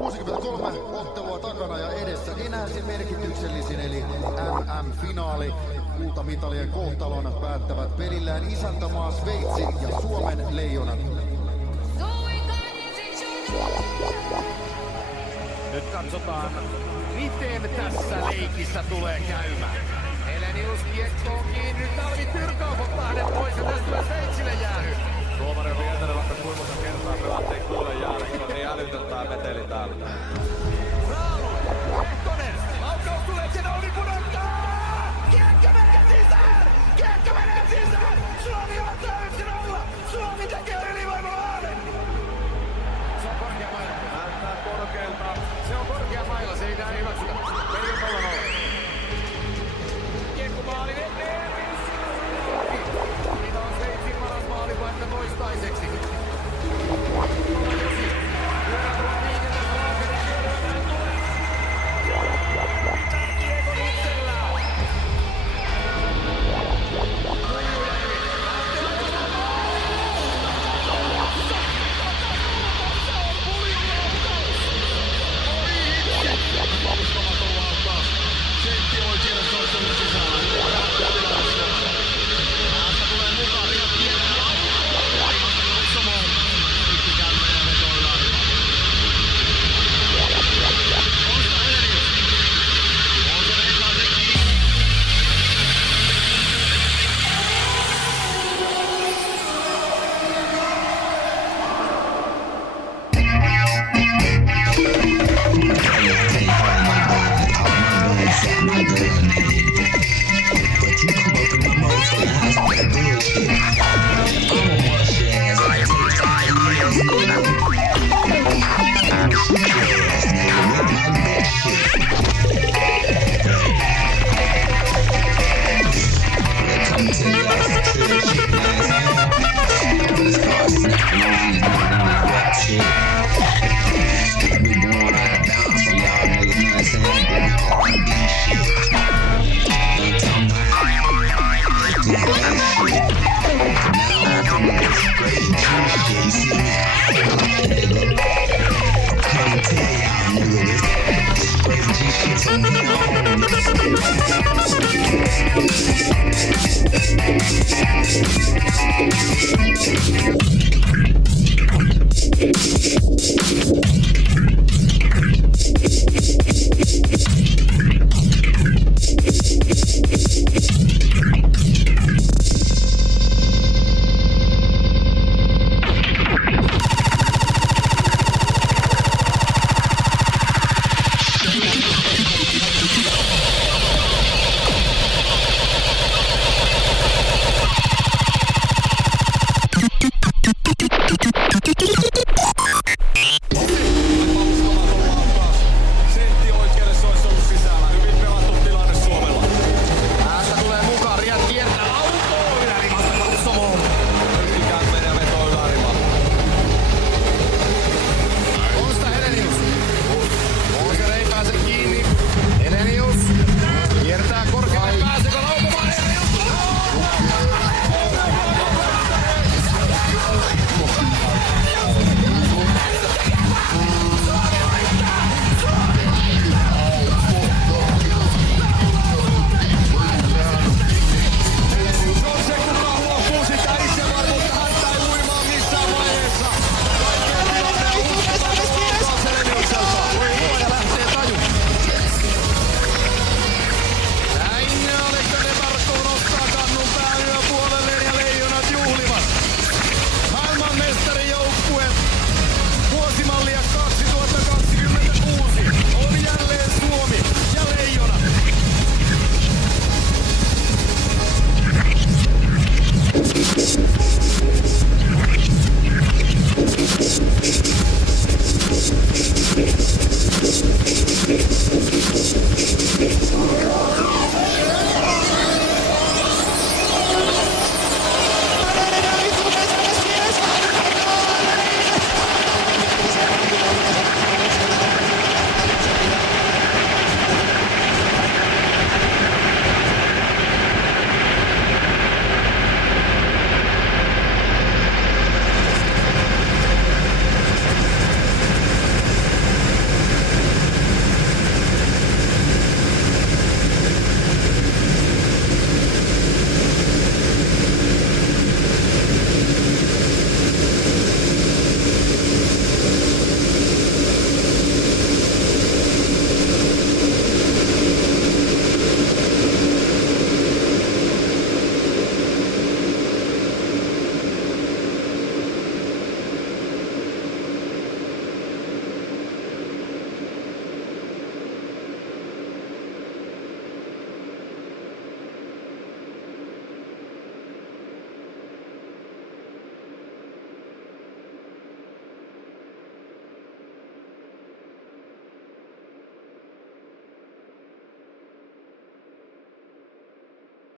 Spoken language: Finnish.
63 ottelua takana ja edessä enää se merkityksellisin eli MM-finaali. Kultamitalien kohtalon päättävät pelillään isäntämaa Sveitsi ja Suomen Leijonat. Nyt katsotaan, miten tässä leikissä tulee käymään. Helenius kiekkoon kiinni, Talvi Tyrkaus ottaa hänet pois ja tästä tulee Sveitsille jäähy. Tuomari on vietänyt vaikka kuinka monta kertaa pelattiin kuulen jäälle, kun on niin älytön tää meteli täällä. Lehtonen, laukaus tulee, sen oli pudottaa! Kiekko menee sisään! Kiekko menee sisään! Suomi ottaa 1-0! Suomi tekee ylivoimamaalin! Se on korkea maila. Näyttää korkealta. Se on korkea maila, se ei näin hyväksytä. Peli on 0-0. Kiekko maalin eteen! Siinä on Sveitsin paras maali vaikka toistaiseksi. Pyörä tulee liikelle, Laakeri syödään tulee! Kiekko itsellään!